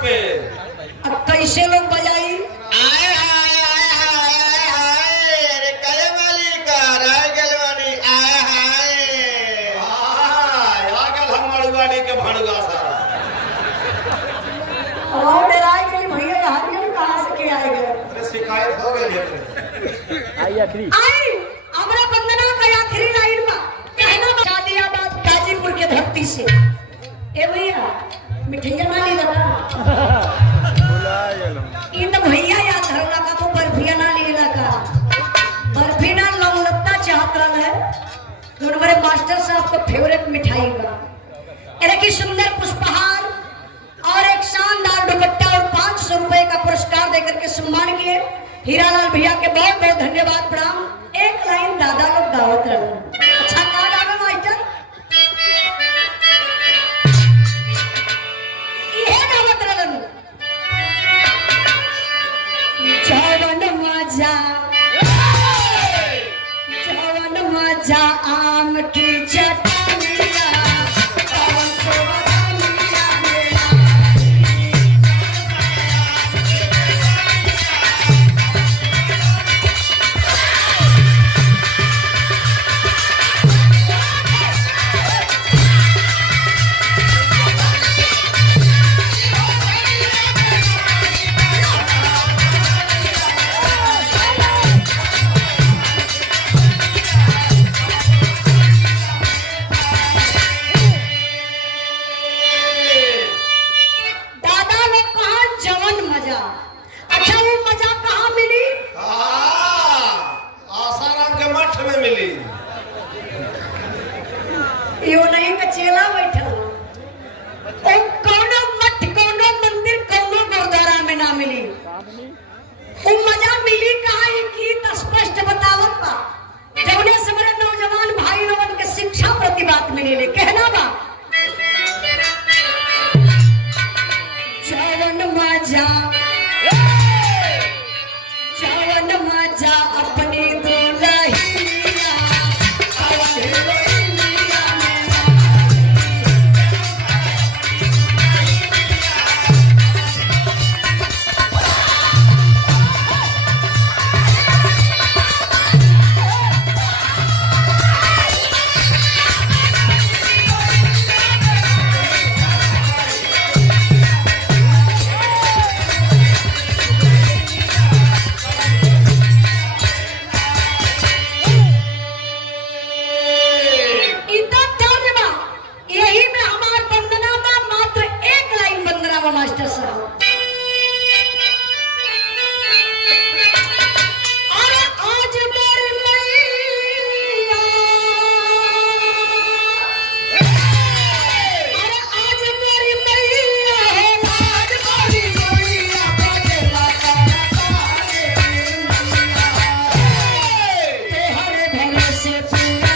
स्टेशन पे। अब कैसे लोग बजाई? आए हाय आए हाय आए हाय अरे कहे मालिक राय गलवानी आए हाय आ गल हम मड़ुआड़ी के भड़ुआ सारा। और डराए गए भैया हरियम कहाँ से के आए गए? अरे शिकायत हो गई है। आई आखिरी आई हमरा वंदना का आखिरी लाइन में कहना शादियाबाद गाजीपुर के धरती से। ए भैया मिठैया ना ले लगा इन भैया याद धरला का तो बर्फिया ना ले लगा बर्फी ना लौलत्ता चाहत रहा है जो हमारे मास्टर साहब का फेवरेट मिठाई बा। एरा की सुंदर पुष्पहार और एक शानदार दुपट्टा और 500 रुपए का पुरस्कार देकर के सम्मान किए हीरालाल भैया के बहुत बहुत धन्यवाद प्रणाम। एक लाइन दादा लोग गावत रहे। अच्छा कहा गावे मास्टर ये गावत रहलन जवन मजा आम की चटनिया कौन सो बदनिया मेरा यो नहीं का चेला बैठल ओ कोनो मठ कोनो मंदिर कोनो गुरुद्वारा में ना मिली। वो मजा मिली कहाँ ये गीत स्पष्ट बतावत बा जौने से हमारे नौजवान भाई लोगन के शिक्षा प्रति बात मिली कहना बा जवन मजा अपनी दुल्हनिया मास्टर साहब अरे आज मेरी मैया अरे आज मेरी मैया है आज मेरी मैया बजेला तोहरे भरोसे पूरा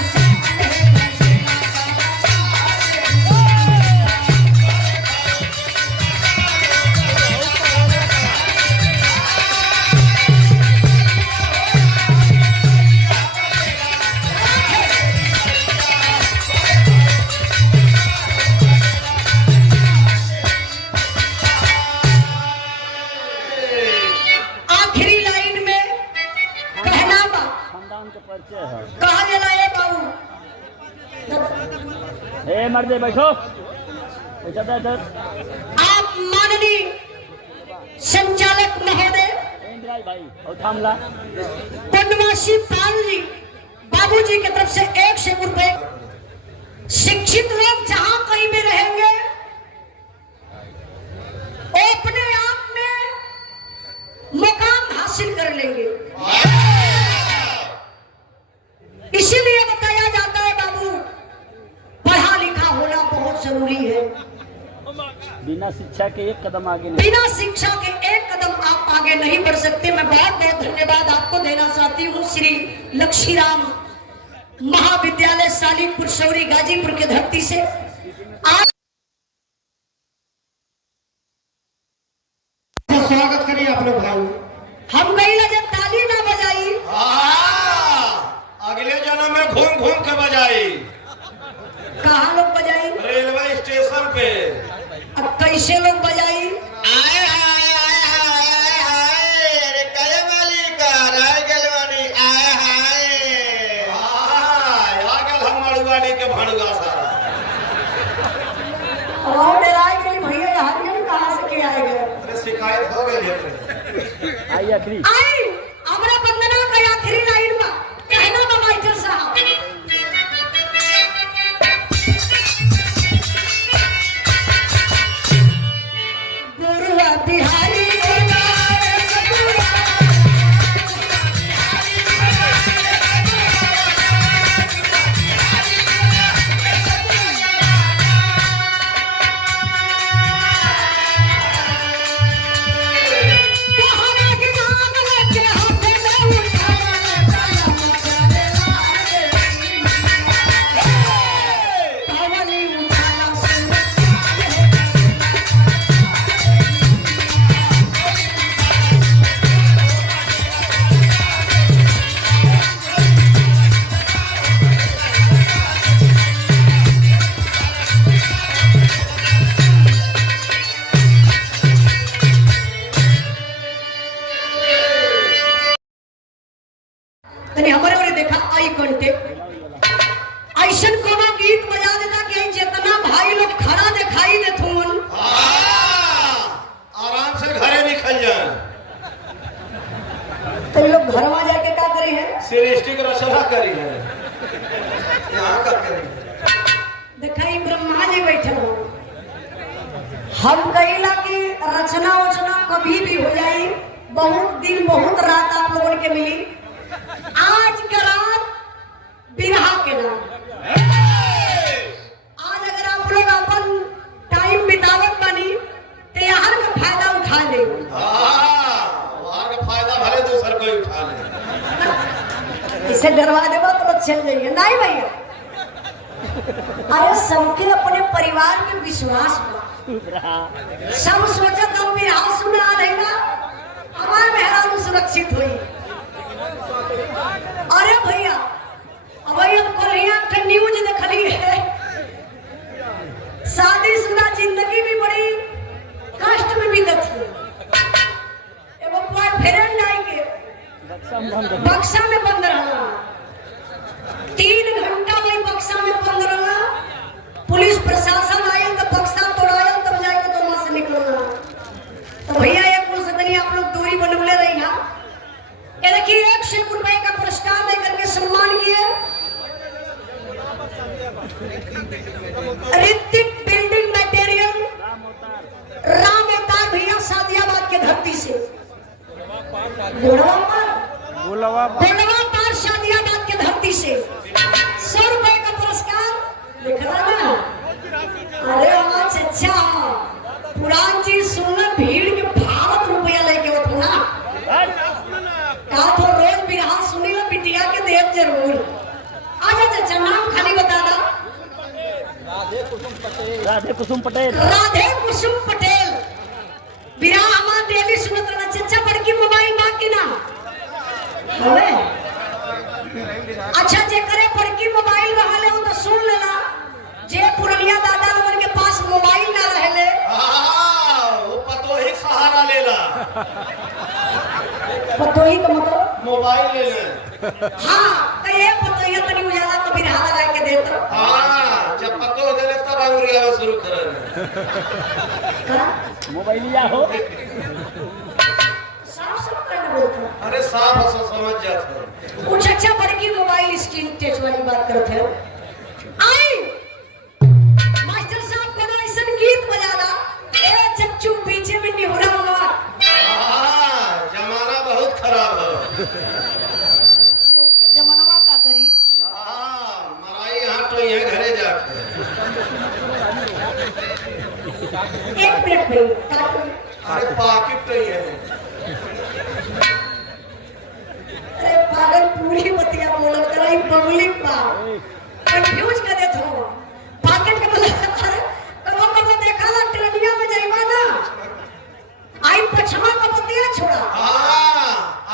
कहा गेला ये बाबू ए मर्दे बैठो आप माननीय संचालक महोदय भाई और थामला पूर्णवासी पाल जी बाबूजी की तरफ से 100 रुपए शिक्षित लोग जहां कहीं भी रहेंगे वो अपने आप में मुकाम हासिल कर लेंगे। इसीलिए बताया जाता है बाबू पढ़ा लिखा होना बहुत जरूरी है। बिना शिक्षा के एक कदम आगे नहीं, बिना शिक्षा के एक कदम आप आगे नहीं बढ़ सकते। मैं बहुत बहुत धन्यवाद आपको देना चाहती हूँ श्री लक्ष्मीराम महाविद्यालय सालिकपुर सौरी गाजीपुर के धरती से। आज स्वागत करिए आप लोग भाई। हम कहीं ना जब ताली ना बजाई अगले जन्म में घूम घूम के बजाई। कहाँ लोग बजाई? रेलवे स्टेशन पे। अब कैसे लोग बजाई? भानुगा सारा। और डराए गए भैया हरियन कहाँ से के आए गए? अरे शिकायत हो गई है। आई आखिरी आई हमरा बंदना का आखिरी लाइन में कहना बा मास्टर साहब। गुरुआ बिहारी तने हमारे और देखा आई कंटे ऐसन कोनो गीत बजा देता कि जितना भाई लोग खड़ा दिखाई देथुन आराम से घरे निकल जाए। तो ये लोग घरवा जाके क्या करी है? सृष्टि की रचना करी है। यहाँ का करी देखा ही ब्रह्मा जी बैठे हो। हम कहिला कि रचना वचना कभी भी हो जाए, बहुत दिन बहुत रात आप लोगों के मिली। आज के रात बिरहा के नाम आज अगर आप लोग अपन टाइम बितावत बनी तो यहाँ का फायदा उठा ले। वहाँ का फायदा भले दूसर कोई उठा ले। इसे डरवा देगा तो चल जाइए नहीं भैया। अरे सबके अपने परिवार में विश्वास बा। सब सोचत हम बिरहा सुना रहेगा हमारे मेहरारू सुरक्षित हुई। अरे भैया अब कल न्यूज देखली है, शादीशुदा जिंदगी भी बड़ी कष्ट में बीतत है। एगो बॉयफ्रेंड नहीं के बक्सा में बंद रहा, 3 घंटा वही बक्सा में बंद रहा। पुलिस प्रशासन आयल तो बक्सा तोड़ायल तब जाके तो वहां से निकलना। तो भैया एक कुल से आप लोग दूरी बनौले रही है। ये देखिए 100 रुपए का पुरस्कार देकर के सम्मान किए ऋतिक बिल्डिंग मटेरियल राम अवतार भैया सादियाबाद के धरती से गोलवा पार सादियाबाद के धरती से 100 रुपए का पुरस्कार दिख रहा ना। अरे हमारा चचा पुरान चीज सुनना भीड़ के भारत रुपया लेके होता ना का तो रोज बिरहा सुनी लो बिटिया के देव जरूर। आजा चचा नाम खाली बता दा। राधे कुसुम पटेल। राधे कुसुम पटेल बिरहा हमार डेली सुनत रहना। चचा बड़की मोबाइल बा कि ना होवे? अच्छा जे करे बड़की मोबाइल रहले हो तो सुन लेना। जे पुरनिया दादा लोगन के पास मोबाइल ना रहले वो पतोही सहारा लेला। पतोही का मतलब मोबाइल ले ले। हाँ तो ये पतोही तनी उजाला तो बिरहा लगा के देता। हाँ जब पतो दे ले तब अंगुरिया शुरू करे। मोबाइल या हो साफ करना बोलता। अरे साफ से समझ जाते। कुछ अच्छा बड़की मोबाइल स्क्रीन टच वाली बात करते हैं। आई मास्टर साहब को ऐसा गीत बजाना ए चच्चू पीछे में निहुरा हुआ। जमाना बहुत खराब है। तो उनके जमानवा का करी मराई यहाँ तो ये घरे जाके। 1 मिनट में अरे पाकिट तो ये है। अरे पागल पूरी बतिया बोलत कराई पब्लिक बा कंफ्यूज कर देत हो। पाकेट के मतलब अरे कबो देखा ना ट्रेनिया में जाइबा ना आई पछमा का बतिया छोड़ा।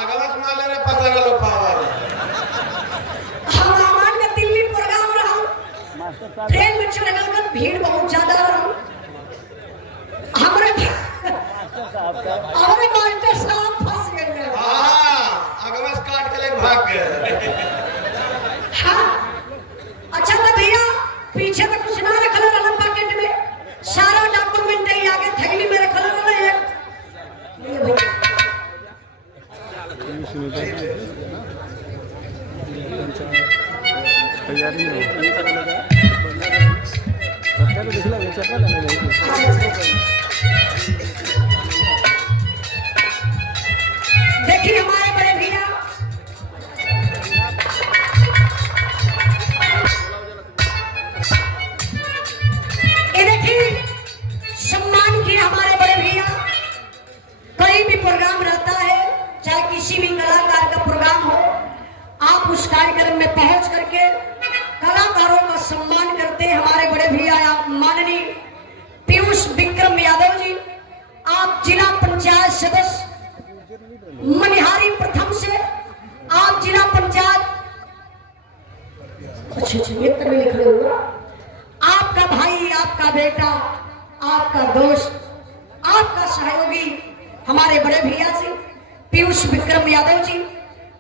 अगवत माले रे पता न लो पावर। हम आमान का दिल्ली प्रोग्राम रहा मास्टर साहब ट्रेन में चढ़ गल भीड़ बहुत ज्यादा रहा। हमरे मास्टर साहब का हमारे मास्टर साहब फंस गए। अगवत काट के लेके भाग गए। हाँ अच्छा तो भैया देखिए हमारे बड़े भैया ये देखिए सम्मान किए हमारे बड़े भैया। कोई भी प्रोग्राम रहता है, चाहे किसी भी कलाकार का प्रोग्राम हो, आप उस कार्यक्रम में पहुंच करके कलाकारों का सम्मान करते हैं। हमारे बड़े भैया आप माननीय पीयूष विक्रम यादव जी, आप जिला पंचायत सदस्य मनिहारी प्रथम से, आप जिला पंचायत अच्छा ये तरह लिख रहे हो, आपका भाई, आपका बेटा, आपका दोस्त, आपका सहयोगी हमारे बड़े भैया जी पीयूष विक्रम यादव जी,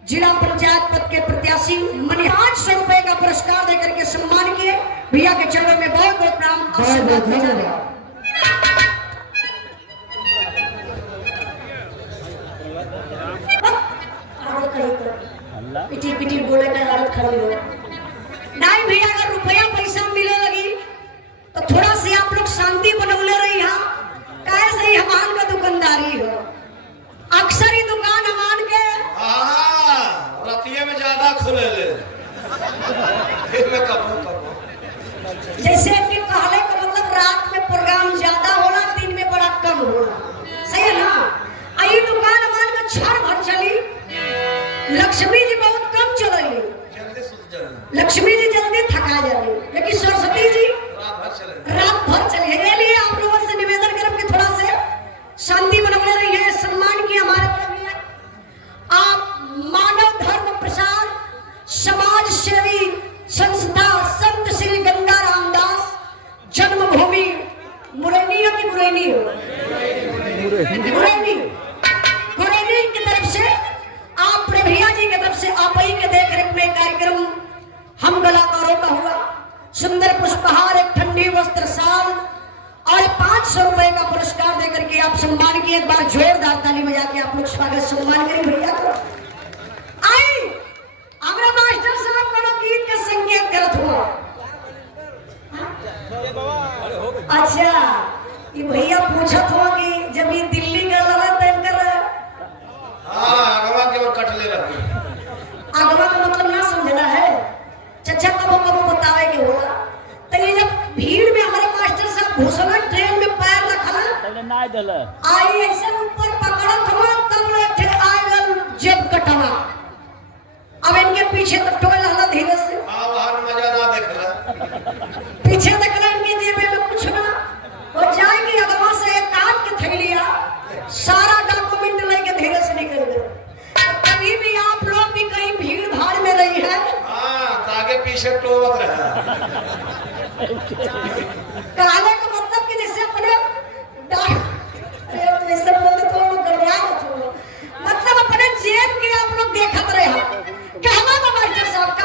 जिला पंचायत पद के प्रत्याशी, मनी 500 रुपए का पुरस्कार देकर के सम्मान किए। भैया के चरणों में बहुत बहुत प्रणाम, आशीर्वाद दीजिए। पिटी पिटी बोले का आदत खड़ी हो नहीं भैया। अगर रुपया पैसा मिले लगी तो थोड़ा सी आप लोग शांति बनौले रही। कैसे ही हमान का दुकानदारी हो, अक्सर ही दुकान हमान के रतिये में ज्यादा खुले ले फिर मैं कबू जैसे कि पहले का मतलब रात में प्रोग्राम ज्यादा होला, दिन में बड़ा कम होला, सही है ना। आई दुकान हमान का क्षण भर चली, लक्ष्मी जी बहुत कम चली, लक्ष्मी जी जल्दी थका जाती, लेकिन सरस्वती जी रात भर चली। ये लिए आप लोगों से निवेदन करें कि थोड़ा से शांति बनवने रही है। सम्मान की हमारे आप मानव धर्म प्रसार समाज सेवी संस्था संत श्री गंगा रामदास जन्मभूमि मुरैनी की मुरैनी मुरैनी की तरफ से आप भैया जी की तरफ से आप ही के देख रेख में कार्यक्रम हम कलाकारों का हुआ। सुंदर पुष्पहार, एक ठंडी वस्त्र साल और 500 रुपए का पुरस्कार देकर के आप सम्मान किए। एक बार जोरदार ताली बजा के आप लोग स्वागत सम्मान करें भैया को। आई हमारा मास्टर साहब को गीत का संकेत करत हुआ। अच्छा ये भैया पूछत हुआ कि जब ये दिल्ली गए लगा तब कर आगवा के वो कट ले रही आगवा का मतलब ना समझना है, चचा कबो कबो बतावे के होला। तो ये जब भीड़ में हमारे मास्टर साहब घुसला, ट्रेन में पैर रखला, पहले ना दल आई ऐसे ऊपर पकड़त हुआ, तब थे आयल जेब कटवा। अब इनके पीछे तो टोल हला धीरे से बाहर मजा ना देखला, पीछे देखला इनकी जेब में कुछ ना हो जाएगी। अगवा से एक काट के थक लिया, सारा डॉक्यूमेंट लेके धीरे से निकल गए। कभी भी आप लोग भी कहीं भीड़ भाड़ में रही है, आगे पीछे टोवत रहा। कहने का मतलब कि जैसे अपने जैसे बोलते तो लोग गड़बड़ा जाते, मतलब अपने जेब के आप लोग देखत रहे हैं। कहना था मास्टर साहब का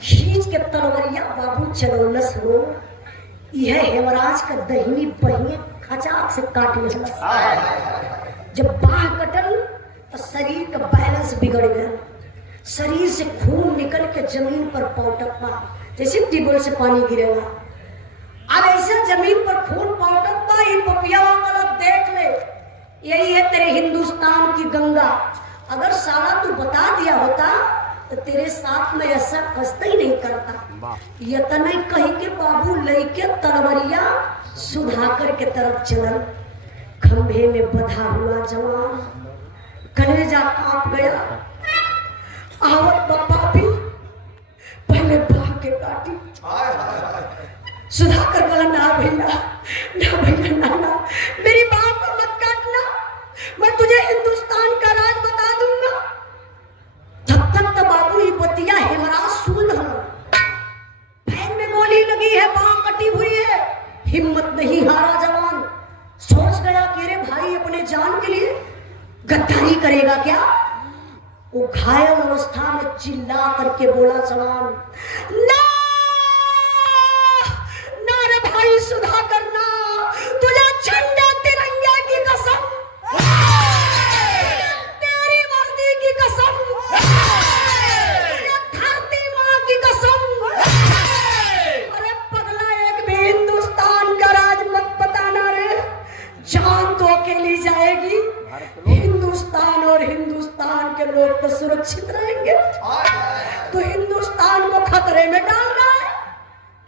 खींच के तलवरिया बाबू चलौलस हो, यह हेमराज का दहिनी बहिनी खचाक से काट लिया। जब बाह कटल तो शरीर का बैलेंस बिगड़ गया, शरीर से खून निकल के जमीन पर पौटक पा, जैसे ट्यूबवेल से पानी गिरेगा। अब ऐसा जमीन पर खून पौटक पा, ये पपिया वाला देख ले, यही है तेरे हिंदुस्तान की गंगा। अगर साला तू बता दिया होता तो तेरे साथ में ऐसा कष्ट ही नहीं करता। ये तो नहीं कही के बाबू लेके तलवरिया सुधाकर के तरफ चल, खंभे में बधा हुआ जवान कलेजा कांप गया। आवत बाबा भी पहले बाह के काटी। सुधाकर बोला ना भैया ना, मेरी बाह को मत काटना, मैं तुझे हिंदुस्तान का राज बता दूंगा। तब तक तो बाबू हिम्मत नहीं हारा जवान, सोच गया कि अरे भाई अपने जान के लिए गद्दारी करेगा क्या। वो घायल अवस्था में चिल्ला करके बोला जवान, ना ना रे भाई सुधा करना, तुझे झंडे तिरंगे की कसम, तेरी वर्दी की कसम, धरती माँ की कसम, अरे पगला एक भी हिंदुस्तान का राज मत बताना रे, जान तो अकेली जाएगी, हिंदुस्तान और हिंदुस्तान के लोग तो सुरक्षित रहेंगे, तो हिंदुस्तान को खतरे में डाल रहा है।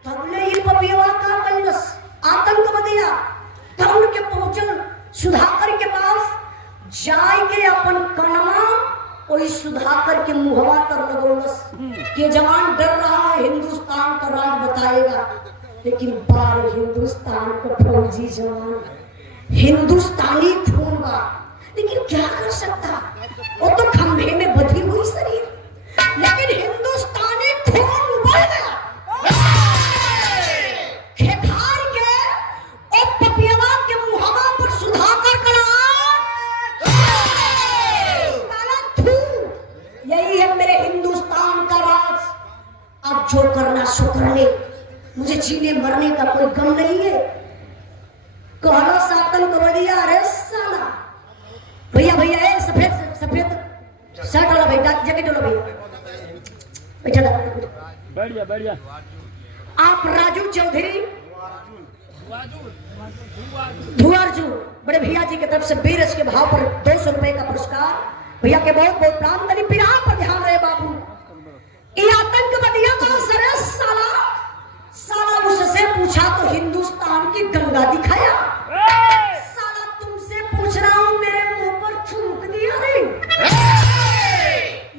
तब ने ये पपिया का कैलस आतंकवादिया दौड़ के पहुंचल सुधाकर के पास, जाय के अपन कनमा और सुधाकर के मुहवा तर लगोलस कि जवान डर रहा है, हिंदुस्तान का राज बताएगा, लेकिन बार हिंदुस्तान का फौजी जवान, हिंदुस्तानी खून बा, लेकिन क्या कर सकता, वो तो खंभे में बधी हुई शरीर, लेकिन हिंदुस्तानी खून बढ़ गया। खेखार के और पपियवा के मुहावा पर सुधाकर यही है मेरे हिंदुस्तान का राज, अब जो करना सो कर ले, मुझे जीने मरने का कोई गम नहीं है। कहलो सातन कर दिया, अरे साला भैया भैया ए सफेद सफेद शर्ट वाला भैया जैकेट वाला भैया बैठा था, बैठ जा। आप राजू चौधरी धुआरजू बड़े भैया जी की तरफ से बेरस के भाव पर 200 रुपए का पुरस्कार, भैया के बहुत बहुत प्रणाम। तनी पिराहा पर ध्यान रहे बाबू, ये आतंकवादियों का सरस साला उससे पूछा तो हिंदुस्तान की गंगा दिखाया, साला तुमसे पूछ रहा हूं मेरे मुंह पर थूक दिया नहीं,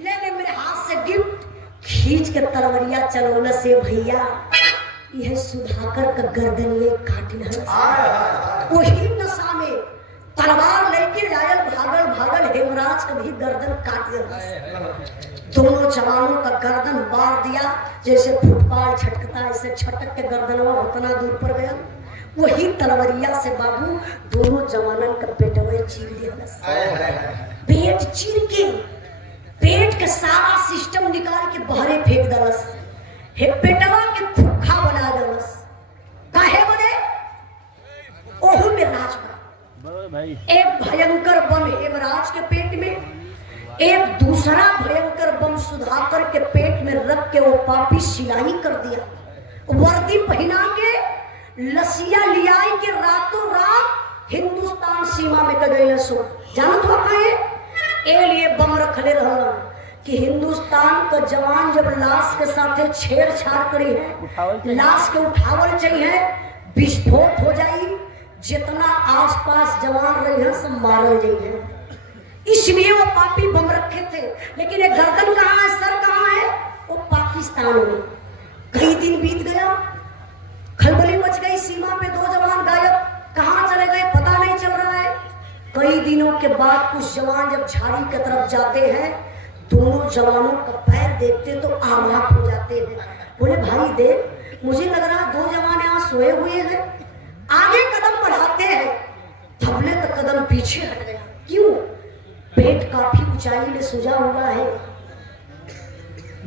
ले मेरे हाथ से गिफ्ट खींच के तलवरिया चलौला से भैया यह सुधाकर का गर्दन ये काटिल है। वही नशा में तलवार लेके आयल भागल हेमराज का भी गर्दन काट दिया। दोनों जवानों का गर्दन मार दिया, जैसे फुटबॉल छटकता ऐसे छटक के गर्दन उतना दूर पर गया। वही तलवरिया से बाबू दोनों जवानों का पेटवे चीर दिया, पेट चीर के पेट का सारा सिस्टम निकाल के बाहरे फेंक दलस, हे पेटवा के फुक्खा बना दलस। काहे बने ओहू में राज भाई, एक भयंकर बम हेमराज के पेट में, एक दूसरा भयंकर बम सुधाकर के पेट में रख के वो पापी सिलाई कर दिया, वर्दी पहना के लसिया लियाई के रातों रात हिंदुस्तान सीमा में कगैल सो जानत हो कहे ए लिए बम रखले रहल कि हिंदुस्तान का जवान जब लाश के साथे छेड़छाड़ करी है, लाश के उठावल चाहिए, विस्फोट हो जाई, जितना आसपास जवान रही है सब मारल जाइए, इसलिए वो पापी बम रखे थे। लेकिन ये गर्दन कहाँ है, सर कहाँ है, वो पाकिस्तान में। कई दिन बीत गया, खलबली मच गई, सीमा पे दो जवान गायब, कहाँ चले गए पता नहीं चल रहा है। कई दिनों के बाद कुछ जवान जब झाड़ी की तरफ जाते हैं, दोनों जवानों का पैर देखते तो आवाक हो जाते हैं, बोले भाई देख मुझे लग रहा दो जवान यहाँ सोए हुए हैं। आगे कदम बढ़ाते हैं, थपने का कदम पीछे हट गया। क्यों? पेट काफी ऊंचाई में सूजा हुआ है,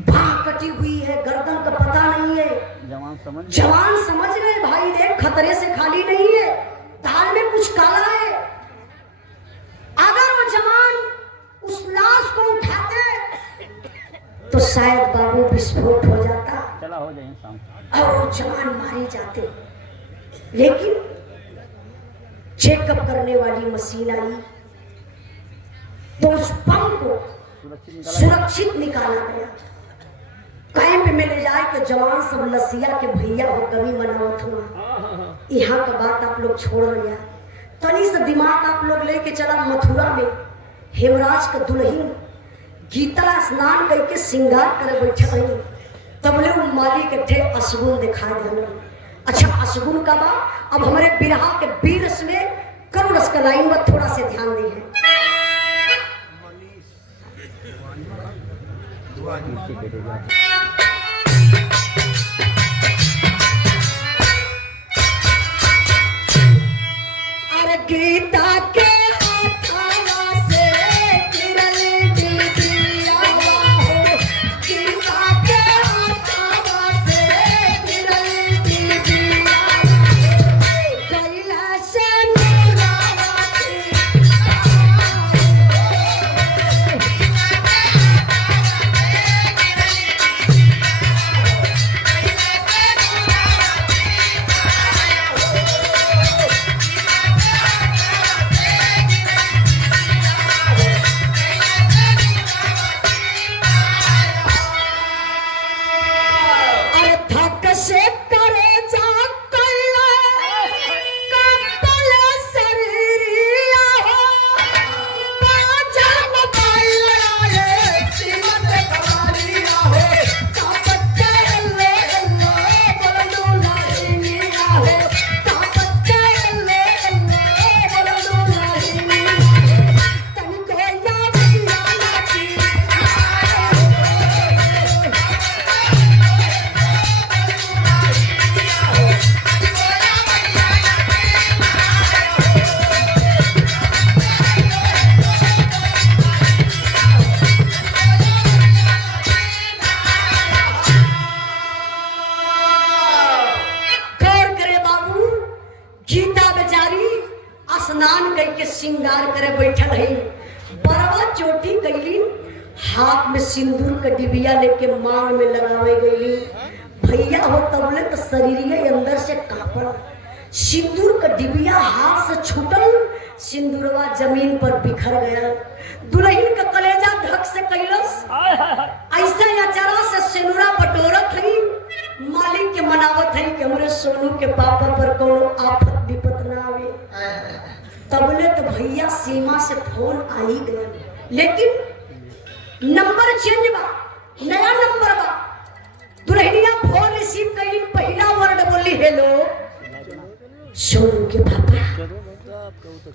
बाह कटी हुई है, गर्दन का पता नहीं है। जवान समझ गए भाई देख खतरे से खाली नहीं है, दाल में कुछ काला है। अगर वो जवान उस लाश को उठाते तो शायद बाबू विस्फोट हो जाता, चला हो जाए शाम और जवान मारे जाते। लेकिन चेकअप करने वाली मशीन आई तो उस बम को सुरक्षित निकाला गया। कैंप में ले जाए के जवान सब लसिया के भैया हो कभी मनावत हुआ। यहाँ का बात आप लोग छोड़ दिया, तनी से दिमाग आप लोग लेके चला मथुरा में। हेमराज का दुल्हन गीता स्नान करके श्रृंगार कर बैठे रही, तबले वो मालिक थे अशगुन दिखाई देने। अच्छा अशगुन का बा, अब हमारे बिरहा के बीरस में करुण रस का लाइन में थोड़ा से ध्यान दी है। गीता के हाथवा से गिरल बिटिया हो, गीता के हाथवा से गिरल बिटिया कैला से नुरावती थक से करे जा कैला कपल शरीरिया हो, बाजन कैला ये सीमत कवारिया हो, तापत ले बोलू लाहिनिया हो, तापत ले बोलू लाहिनिया तन को याद दिया की गौर करे बाबू, गीता बेचारी स्नान करके श्रृंगार करे बैठल है, बरवा चोटी कैली, हाथ में सिंदूर का डिबिया लेके मांग में लगावे गईली। भैया हो तबले तो शरीर अंदर से कांपड़, सिंदूर का डिबिया हाथ से छूटल, सिंदूरवा जमीन पर बिखर गया। दुल्हन का कलेजा धक से कैलस, ऐसा अचारा से सिंदूरा बटोरत है, मालिक के मनावत है कि हमरे सोनू के पापा पर कोनो आफत विपत ना आवे। तबले तो भैया सीमा से फोन आ ही गया, लेकिन नंबर चेंज बा, नया नंबर बा। दुल्हनिया फोन रिसीव कैली, पहला वर्ड बोली हेलो, सोनू के पापा।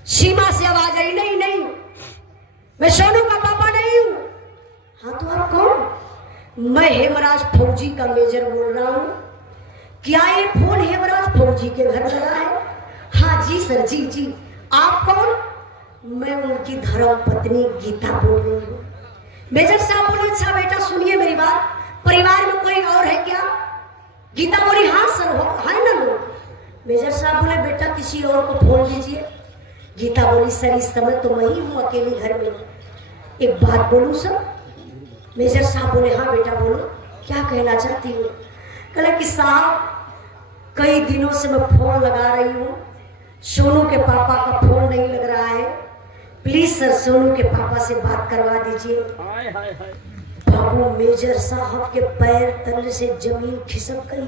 सीमा से आवाज आई, नहीं नहीं मैं सोनू का पापा नहीं हूँ। हाँ तो आप कौन? मैं हेमराज फौजी का मेजर बोल रहा हूँ। क्या ये फोन हेमराज फौजी के घर लगा है? हाँ जी सर, जी जी। आप कौन? मैं उनकी धर्म पत्नी गीता बोल रही हूँ। मेजर साहब बोले अच्छा बेटा सुनिए मेरी बात, परिवार में कोई और है क्या? गीता बोली हाँ सर हो है ना लोग। मेजर साहब बोले बेटा किसी और को फोन दीजिए। गीता बोली सर इस समय तो मैं ही हूँ अकेले घर में, एक बात बोलूं सर? मेजर साहब बोले हाँ बेटा बोलो, क्या कहना चाहती हूँ? कहला कि साहब कई दिनों से मैं फोन लगा रही हूँ, सोनू के पापा का फोन नहीं लग रहा है, प्लीज सर सोनू के पापा से बात करवा दीजिए। बाबू मेजर साहब के पैर तले से जमीन खिसक गई,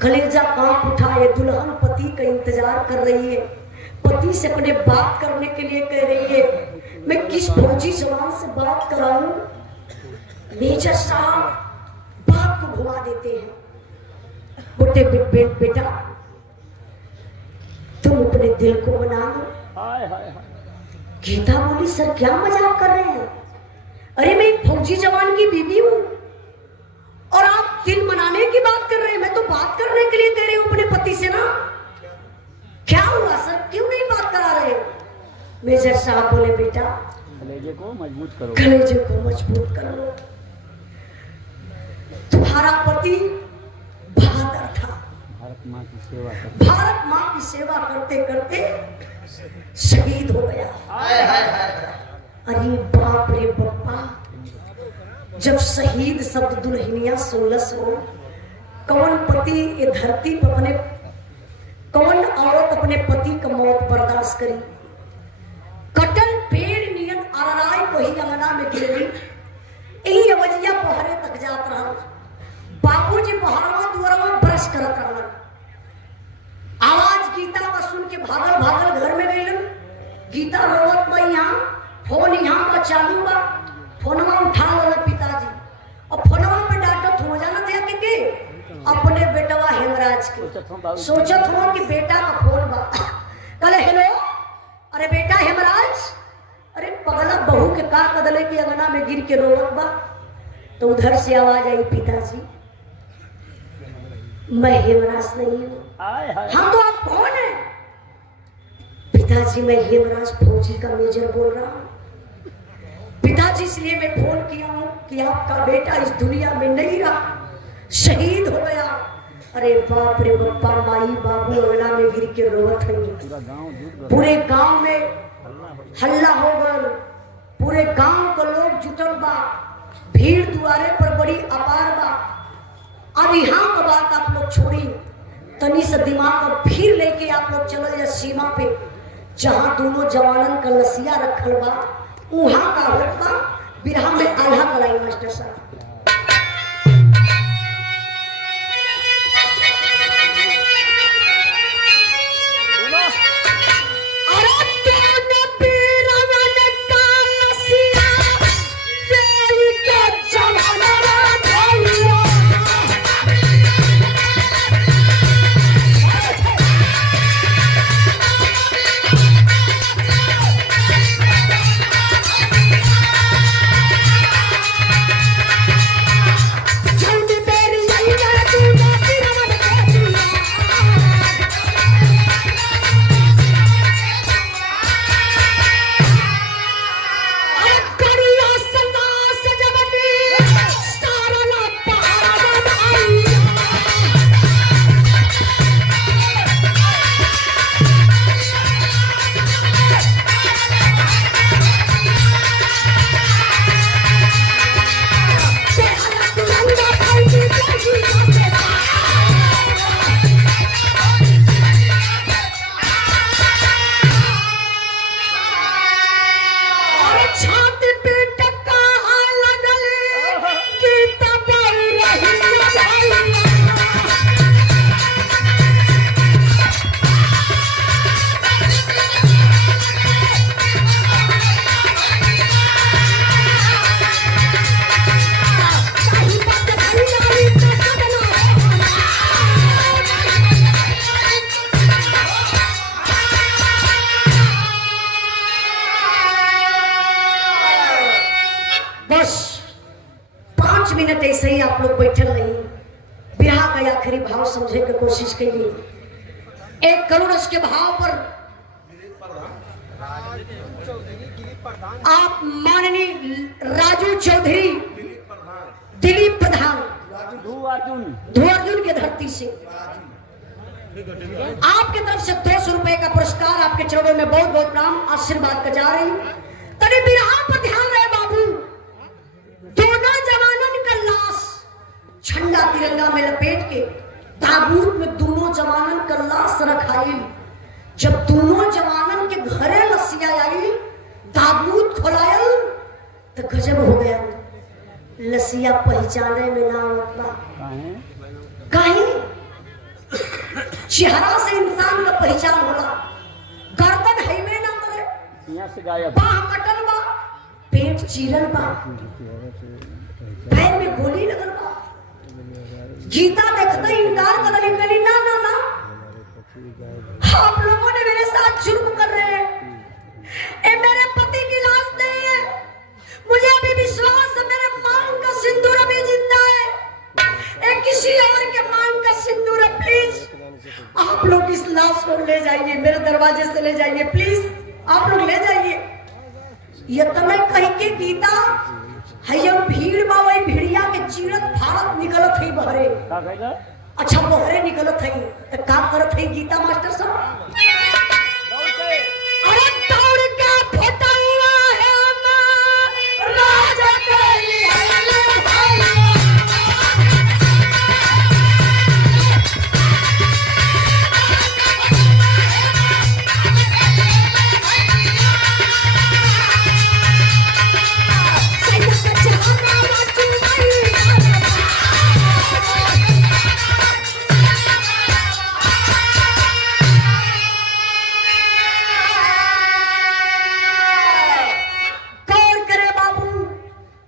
कलेजा कांप उठा। ये दुल्हन पति का इंतजार कर रही है, पति से अपने बात करने के लिए कह रही है मैं किस फौजी जवान से बात कराऊं? मेजर साहब बात को घुमा देते हैं, बोले बेटा तुम अपने दिल को मना लो। गीता बोली सर क्या मजाक कर रहे हैं? अरे मैं एक फौजी जवान की बीवी हूं और आप दिल मनाने की बात कर रहे हैं। मैं तो बात करने के लिए कह रही हूं अपने पति से ना। क्या हुआ सर, क्यों नहीं बात करा रहे? मेजर साहब बोले बेटा कलेजे को मजबूत करो, कलेजे को मजबूत करो। तुम्हारा पति बहादुर था, भारत माँ की सेवा करते, भारत माँ की सेवा करते करते शहीद हो गया। अरे बाप रे बप्पा, जब शहीद शब्द दुल्हनिया सोलस हो, कौन पति ये धरती पर अपने, कौन औरत अपने पति का मौत बर्दाश्त करी? कटल पेड़ नियन अरराय वही अंगना में गिरी, यही अवजिया पहरे तक जात रहा। बाबूजी बहरवा दुआरवा ब्रश करत रहलन, आवाज गीता का सुन के भागल भागल घर में गईलन। गीता रोवत बा, यहाँ फोन यहाँ का चालू बा, फोनवा उठा लेला पिताजी और फोनवा पे डांटत हो जाना थे के अपने बेटवा हेमराज के। सोचत हो कि बेटा का फोन बा, कहले हेलो, अरे बेटा हेमराज, अरे पगला बहू के का कदले की अंगना में गिर के रोवत बा। तो उधर से आवाज आई पिताजी मैं हेमराज नहीं हूँ। हाँ तो आप कौन है? पिताजी मैं हेमराज फौजी का मेजर बोल रहा हूँ। पिताजी इसलिए मैं फोन किया हूँ कि आपका बेटा इस दुनिया में नहीं रहा, शहीद हो गया। अरे बाप रे बप्पा, माई बाबू अंगना में गिर के रोवत है। पूरे गांव में हल्ला हो गल, पूरे गांव को लोग जुटल बा, भीड़ दुआरे पर बड़ी अपार बा। अब यहाँ का बात आप लोग छोड़ी, तनी से दिमाग और फिर लेके आप लोग चलो या सीमा पे, जहाँ दोनों जवानन का लसिया रखल बा, वहाँ का होत बा। बिरहा में आल्हा कराई मास्टर साहब। मिनट ऐसे ही आप लोग बैठल रही, बिरहा का आखिरी भाव समझे की कोशिश करिए। एक करुण के भाव पर आप माननीय राजू चौधरी, दिलीप प्रधान, ध्रुव अर्जुन के धरती से आपके तरफ से 200 रुपए का पुरस्कार आपके चरणों में बहुत बहुत प्रणाम आशीर्वाद का जा रही। तभी बिरहा पर ध्यान रहे बाबू, दोनों जवानन का लाश झंडा तिरंगा में लपेट के ताबूत में दोनों जवानन का लाश रखाई। जब दोनों जवानन के घरे लसिया आई, ताबूत खोलायल तो गजब हो गया। लसिया पहचाने में ना होता कहीं, चेहरा से इंसान का पहचान होला, गर्दन है में ना करे, यहाँ से गायब, बाह कटल बा, पेट चीरल बा, पैर में गोली लगल बा। गीता देखते इनकार कर रही, ना ना ना, आप लोगों ने मेरे साथ जुर्म कर रहे हैं, ये मेरे पति की लाश नहीं है, मुझे अभी विश्वास है मेरे मांग का सिंदूर अभी जिंदा है, एक किसी और के मांग का सिंदूर है। प्लीज आप लोग इस लाश को ले जाइए, मेरे दरवाजे से ले जाइए, प्लीज आप लोग ले जाइए। ये तो मैं कहीं के गीता है, ये भीड़ बा, वही भीड़िया के चीरत भारत निकलत है बहरे। अच्छा बहरे निकलत है तो का करत है गीता मास्टर साहब? अरे दौड़ के फटा हुआ है मैं राजा के लिए भाई।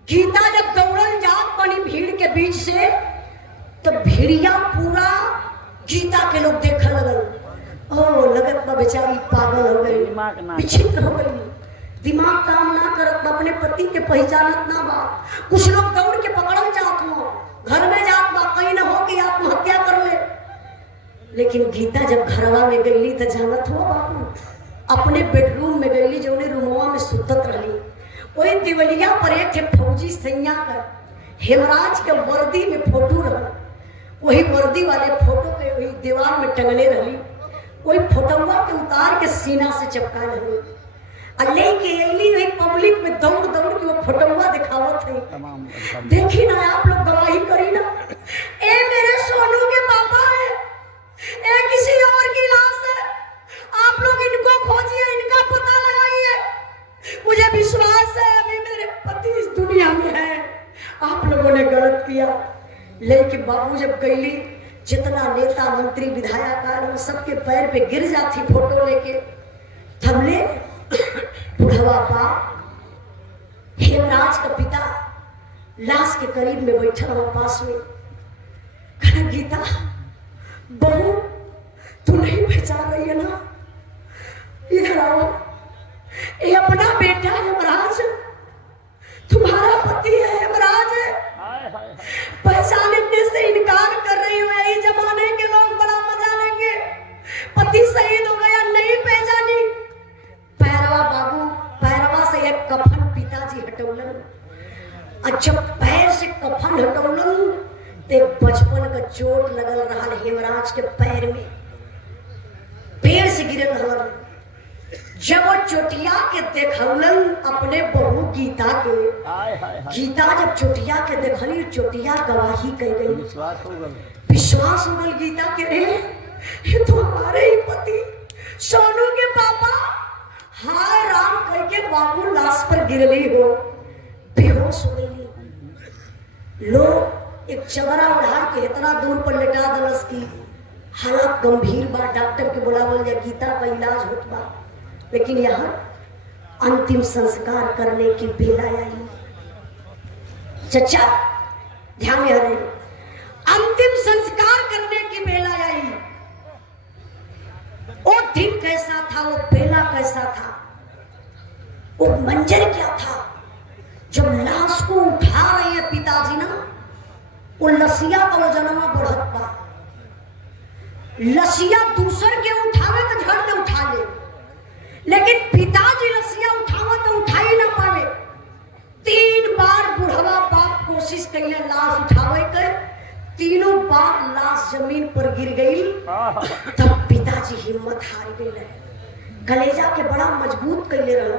गीता जब दौड़ल जात बनी भीड़ के बीच से, तो भीड़िया पूरा गीता के लोग देखने लगल। ओ लगत बा बेचारी पागल हो गई, विचित्र हो गई, दिमाग काम ना करत, अपने पति के पहचानत ना बा। कुछ लोग दौड़ के पकड़ल जात हो, घर में जात बा, कहीं ना हो कि आत्महत्या कर ले। लेकिन गीता जब घरवा में गई तो जानत हो बाबू, अपने बेडरूम में गईली जो रूमवा में सुतत रही। वही दिवलिया पर एक थे फौजी सैया का हेमराज के वर्दी में फोटो रहा। वही वर्दी वाले फोटो के वही दीवार में टंगले रही। वही फोटोवा के उतार के सीना से चिपका रही। लेके अली वही पब्लिक में दौड़ दौड़ के वो फोटोवा दिखावत है। देखी ना आप लोग गवाही करी ना, ए मेरे सोनू के पापा है, ए किसी और की लाश है। आप लोग इनको खोजिए, इनका पता लगाइए। मुझे विश्वास है अभी मेरे पति इस दुनिया में है। आप लोगों ने गलत किया। लेकिन बाबू जब गईली, जितना नेता मंत्री विधायक आए सबके पैर पे गिर जाती फोटो लेके। थमले बुढ़वा बाप हेमराज का पिता लाश के करीब में बैठा हुआ पास में। कहना गीता बहू तू नहीं पहचान रही है ना, इधर आओ। ये अपना बेटा हेमराज, तुम्हारा पति है हेमराज। पहचानने से इनकार कर रही हो। यही जमाने के लोग बड़ा मजा लेंगे। पति शहीद हो गया, नहीं पहचानी। पैरवा बाबू, पैरवा से एक कफन पिताजी हटौलन। और जब पैर से कफन हटौलन तो बचपन का चोट लगल रहा हेमराज के पैर में, पैर से गिरल रहल। जब वो चोटिया के देखौलन अपने बहू गीता के, गीता जब चोटिया के देखली, चोटिया गवाही कह गई। विश्वास हो गल गीता के, रे ये तो हमारे ही पति सोनू के पापा। हाय राम कह के बाबू लाश पर गिरली हो, बेहोश हो गई। लोग एक चवरा उड़ा के इतना दूर पर लेटा दलस की हालत गंभीर बा। डॉक्टर के बुलावल जा, गीता का इलाज होत बा। लेकिन यहाँ अंतिम संस्कार करने की बेला आई। चचा ध्यान में रहे, अंतिम संस्कार करने की बेला आई। वो दिन कैसा था, वो बेला कैसा था, वो मंजर क्या था। जब लाश को उठा रहे हैं पिताजी ना, वो लसिया का वजनमा बढ़त बा। लसिया दूसर के उठावे तो झट से उठा ले, लेकिन पिताजी लसिया उठावा तो उठा ही ना पावे। 3 बार बुढ़वा बाप कोशिश कैले लाश उठावे के, तीनों बार लाश जमीन पर गिर गई। तब पिताजी हिम्मत हार गए। कलेजा के बड़ा मजबूत कैले रह।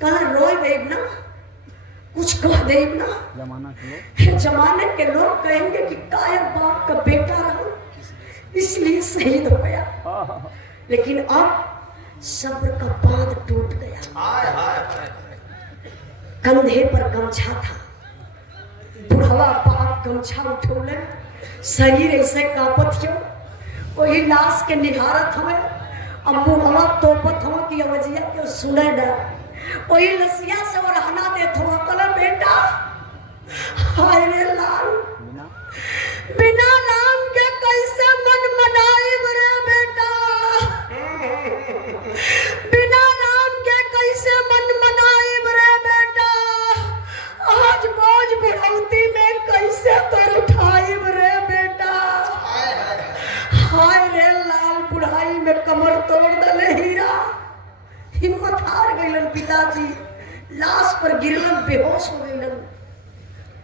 कल रोए देव ना, कुछ कह देव ना, जमाने के लोग कहेंगे कि कायर बाप का बेटा रहा इसलिए शहीद हो गया। लेकिन अब सब्र का बांध टूट गया। कंधे पर गमछा था, बुढ़वा बाप गमछा उठौले, शरीर ऐसे कांपत क्यों। वही लाश के निहारत हमें, अम्मू हवा तोपत हो कि अवजिया क्यों सुने ना। वही लसिया से और हना देत हो, कला बेटा हाय रे लाल, बिना नाम के कैसे मन मनाई रे बेटा, बिना नाम के कैसे मन मनाई रे बेटा। आज मौज बुढ़ौती में कैसे तर उठाई रे बेटा। हाय रे लाल, बुढ़ाई में कमर तोड़ दले हीरा। हिम्मत हार गईलन पिताजी, लाश पर गिरलन, बेहोश हो गईलन।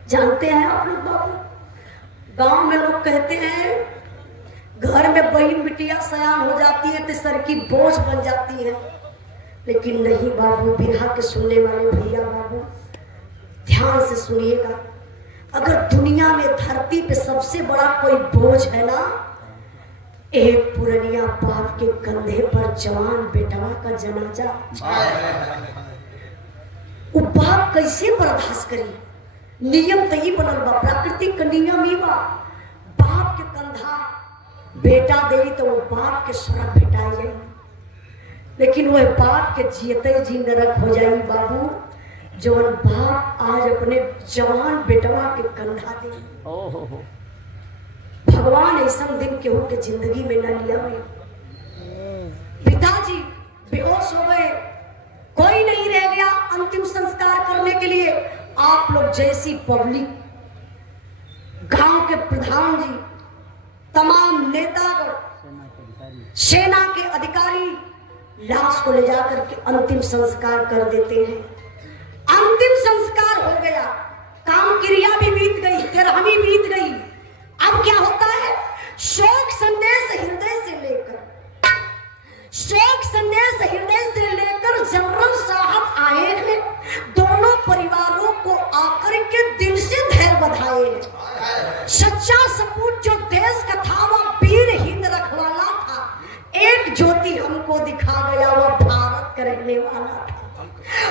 जानते हैं आप लोग बाबू, गांव में लोग कहते हैं घर में बहन बिटिया सयान हो जाती है तो सर की बोझ बन जाती है। लेकिन नहीं बाबू, बिरहा के सुनने वाले भैया बाबू ध्यान से सुनिएगा। अगर दुनिया में धरती पे सबसे बड़ा कोई बोझ है ना, एक पुरनिया बाप के कंधे पर जवान बेटवा का जनाजा। वो बाप कैसे बर्दाश्त करी। नियम तई बनल बा, प्राकृतिक नियम ही बा। बाप के कंधा बेटा दे तो वो बाप के स्वर्ग भेटाई जाई, लेकिन वह बाप के जियते जी नरक हो जाई बाबू। जवन बाप आज अपने जवान बेटवा के कंधा दे। भगवान ऐसा दिन केहू के जिंदगी में न लिया हुए। पिताजी बेहोश हो गए, कोई नहीं रह गया अंतिम संस्कार करने के लिए। आप लोग जैसी पब्लिक, गांव के प्रधान जी, तमाम नेतागण, सेना के अधिकारी, लाश को ले जाकर के अंतिम संस्कार कर देते हैं। अंतिम संस्कार हो गया, काम क्रिया भी बीत गई, तिरहमी बीत गई। अब क्या होता है, शोक संदेश हृदय से लेकर जनरल साहब आए हैं। दोनों परिवारों को आकर के दिल से धैर्य बधाए हैं। सच्चा सपूत जो देश का था वह वीर हिंद रखवाला था। एक ज्योति हमको दिखा गया, वह भारत का रहने वाला था।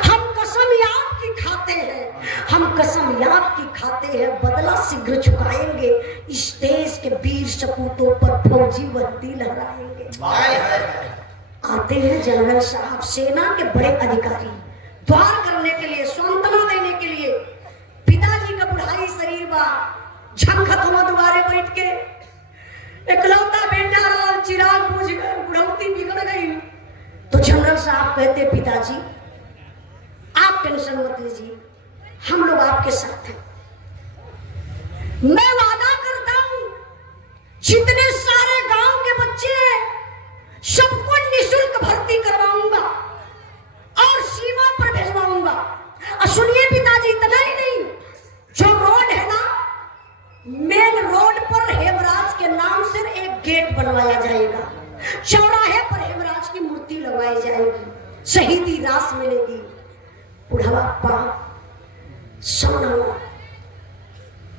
हम कसम याद की खाते हैं, बदला शीघ्र चुकाएंगे। इस देश के वीर सपूतों पर फौजी वर्दी लहराएंगे। आते हैं जनरल साहब, सेना के बड़े अधिकारी, द्वार करने के लिए, सांत्वना देने के लिए। पिताजी का बुढ़ाई शरीर बा, झंखत हुआ दुआरे बैठ के, इकलौता बेटा राम चिराग बुझ गए, बुढ़ौती बिगड़ गई। तो जनरल साहब कहते, पिताजी आप टेंशन मत लीजिए, हम लोग आपके साथ हैं। मैं वादा करता हूं जितने सारे गांव के बच्चे सबको निःशुल्क भर्ती करवाऊंगा और सीमा पर भेजवाऊंगा। और सुनिए पिताजी, इतना ही नहीं, जो रोड है ना, मेन रोड पर हेमराज के नाम से एक गेट बनवाया जाएगा। चौराहे पर हेमराज की मूर्ति लगवाई जाएगी, शहीदी रास मिलेगी। बुढ़ापा सोना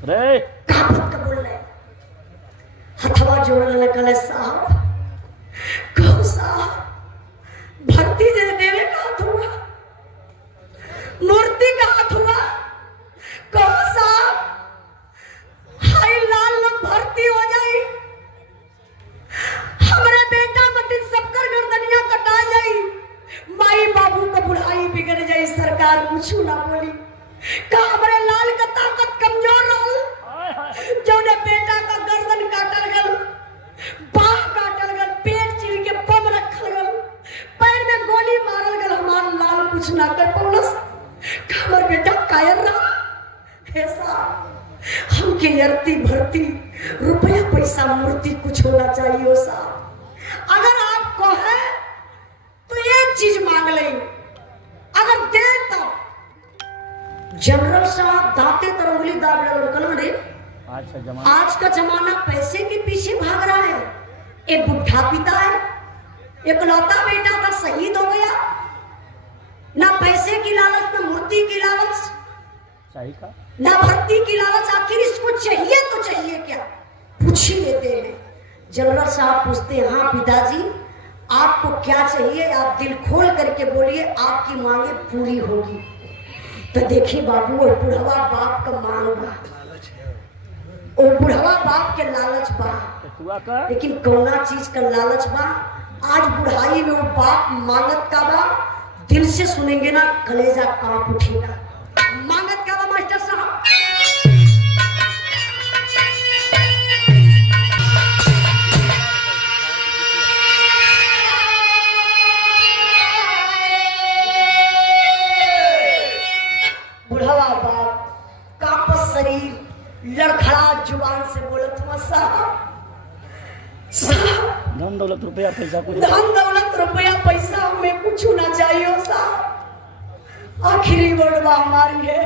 रे कापत का बोल रहे, हथवा जोड़ने लगे, साहब कहो साहब भर्ती दे देवे का हाथ हुआ, मूर्ति का हाथ हुआ, कहो साहब हाई लाल लोग भर्ती हो जाए, हमारे बेटा मतिन सबकर गर्दनिया कटा जाई, माई बाबू का बुढ़ाई बिगड़ जाए। सरकार कुछ ना बोली, का हमारे लाल का ताकत कमजोर रहल, जो ने बेटा का गर्दन काटल गल, बाह काटल गल, पेट चीर के बम रखल गल, पैर में गोली मारल गल, हमार लाल कुछ ना कर पौलस, का हमार बेटा कायर रहा। ऐसा हमके यर्ती भर्ती रुपया पैसा मूर्ति कुछ होना चाहिए साहब। अगर आप कहे तो एक चीज मांग ले, अगर दे तो। जनरल साहब दाते तर उंगली दाब लगल रे। आज का जमाना पैसे के पीछे भाग रहा है। एक बुढ़ा पिता है, इकलौता बेटा था, शहीद हो गया। ना पैसे की लालच, ना मूर्ति की लालच, ना भर्ती की लालच, आखिर इसको चाहिए तो चाहिए क्या, पूछ ही लेते हैं। जनरल साहब पूछते हैं, हाँ पिताजी आपको क्या चाहिए, आप दिल खोल करके बोलिए, आपकी मांगे पूरी होगी। तो देखिए बाबू, वो बुढ़वा बाप का मांग बा, वो बुढ़वा बाप के लालच बा, लेकिन कौना चीज का लालच बा। आज बुढ़ाई में वो बाप मांगत का बा, दिल से सुनेंगे ना कलेजा कांप उठेगा। मांगत का बा मास्टर साहब, बुढ़वा बाप कापस शरीर, लड़खड़ा जुबान से बोलत हुआ, साहब धन दौलत रुपया पैसा कुछ, धन दौलत रुपया पैसा हमें कुछ ना चाहिए साहब। आखिरी वर्डवा हमारी है,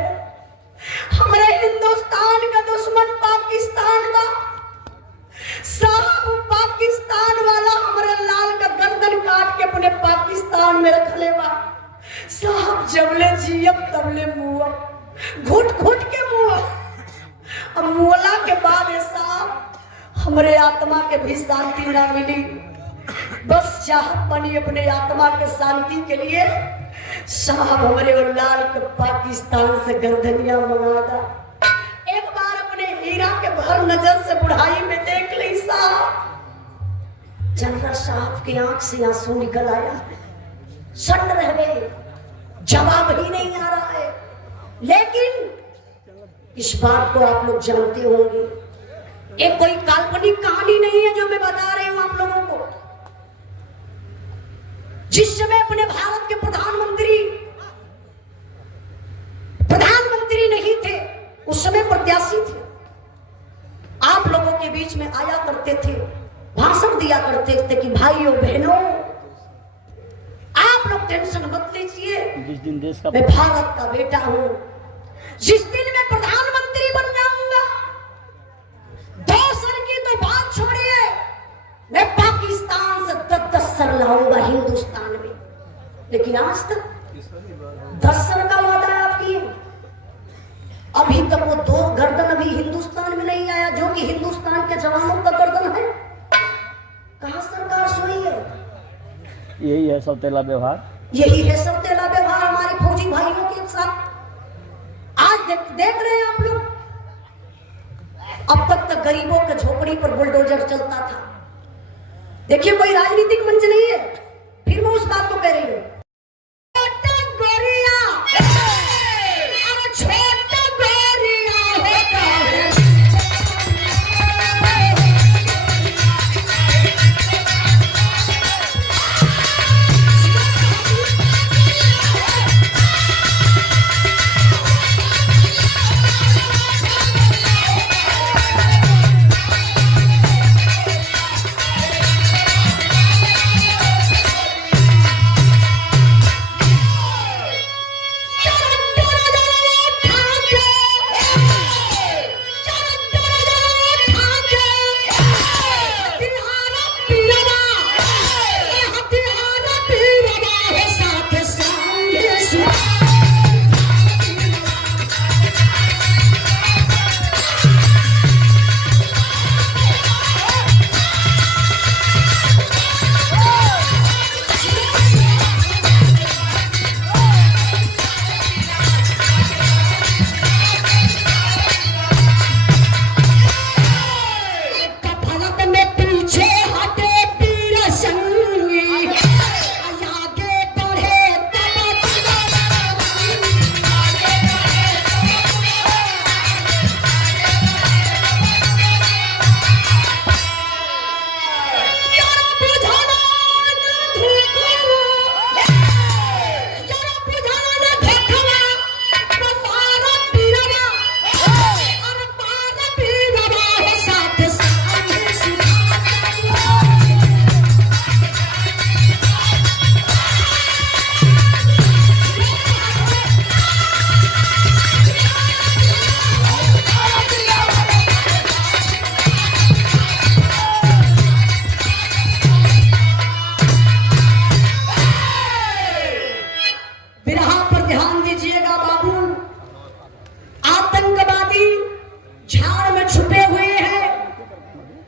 हमारे हिंदुस्तान का दुश्मन पाकिस्तान बा साहब। पाकिस्तान वाला हमारे लाल का गर्दन काट के अपने पाकिस्तान में रख ले बा साहब। जबले जियब तबले मुआ, घुट घुट के मुआ। अब मुअला के बाद साहब हमारे आत्मा के भी शांति ना मिली। बस चाहत बनी अपने आत्मा के शांति के लिए साहब हमारे और लाल के पाकिस्तान से गर्दनिया मंगा दा। एक बार अपने हीरा के भर नजर से बुढ़ाई में देख ली साहब। जनरल साहब की आंख से आंसू निकल आया, सन्न रह गए, जवाब ही नहीं आ रहा है। लेकिन इस बात को आप लोग जानते होंगे, एक कोई काल्पनिक कहानी नहीं है जो मैं बता रही हूं आप लोगों को। जिस समय अपने भारत के प्रधानमंत्री नहीं थे, उस समय प्रत्याशी थे, आप लोगों के बीच में आया करते थे, भाषण दिया करते थे कि भाइयों बहनों टेंशन मत लीजिए, जिस दिन देश का मैं भारत का बेटा हूँ। जिस दिन मैं प्रधानमंत्री बन जाऊंगा, 2 सर की तो बात छोड़िए, मैं पाकिस्तान से 10 सर लाऊंगा हिंदुस्तान में। लेकिन आज तक 10 सर का वादा आपकी है, अभी तक वो 2 गर्दन अभी हिंदुस्तान में नहीं आया, जो कि हिंदुस्तान के जवानों का गर्दन है। कहाँ सरकार सोई है? यही है सौतेला व्यवहार। यही है सौतेला व्यवहार हमारे फौजी भाइयों के साथ। आज देख रहे हैं आप लोग, अब तक गरीबों के झोपड़ी पर बुलडोजर चलता था। देखिए कोई राजनीतिक मंच नहीं है, फिर मैं उस बात को कह रही हूँ।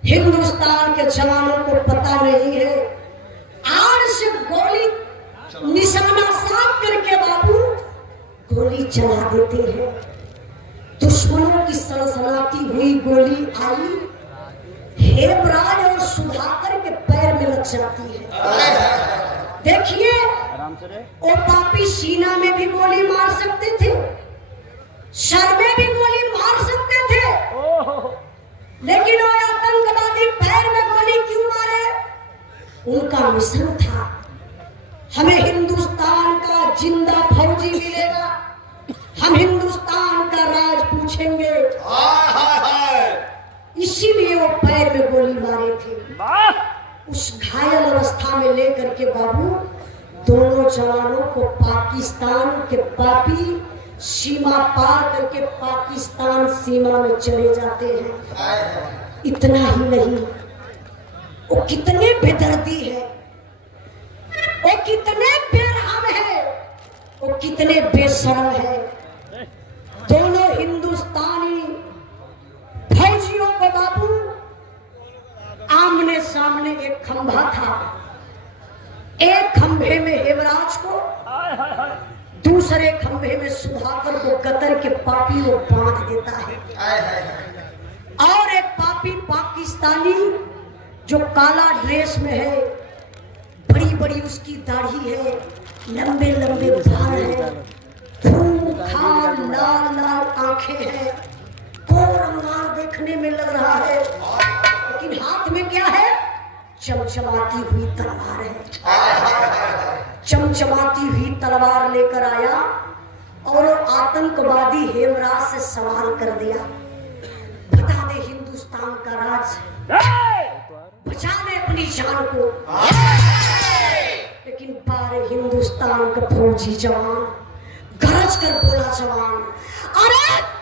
हिंदुस्तान के जवानों को पता नहीं है, आड़ से गोली निशाना साफ करके बाबू गोली चला देते हैं। दुश्मनों की सनसनाती हुई गोली आई, हेमराज और सुधाकर के पैर में लग जाती है। देखिए वो पापी सीना में भी गोली मार सकते थे, सर में भी गोली मार सकते थे, लेकिन वो आतंकवादी पैर में गोली क्यों मारे? उनका मिशन था हमें हिंदुस्तान का जिंदा फौजी मिलेगा, हम हिंदुस्तान का राज पूछेंगे, इसीलिए वो पैर में गोली मारे थे। उस घायल अवस्था में लेकर के बाबू दोनों जवानों को पाकिस्तान के पापी सीमा पार करके पाकिस्तान सीमा में चले जाते हैं। इतना ही नहीं, वो कितने बेदर्दी है, वो कितने बेरहम है, वो कितने बेशर्म है। दोनों हिंदुस्तानी फौजियों को बाबू आमने सामने एक खंभा था, एक खंभे में हेमराज को, दूसरे खंभे में सुधाकर को कतर के पापी वो बांध देता है। और एक पापी पाकिस्तानी जो काला ड्रेस में है, बड़ी बड़ी उसकी दाढ़ी है, लंबे लंबे बाल है, खूंखार लाल लाल आंखें हैं, कोरंगार देखने में लग रहा है, लेकिन हाथ में क्या है? चमचमाती हुई तलवार है। चमचमाती हुई तलवार लेकर आया और आतंकवादी हेमराज से सवाल कर दिया, बता दे हिंदुस्तान का राज, बचा ले अपनी जान को। लेकिन बारे हिंदुस्तान हिंदुस्तान का फौजी जवान गरज कर बोला जवान, अरे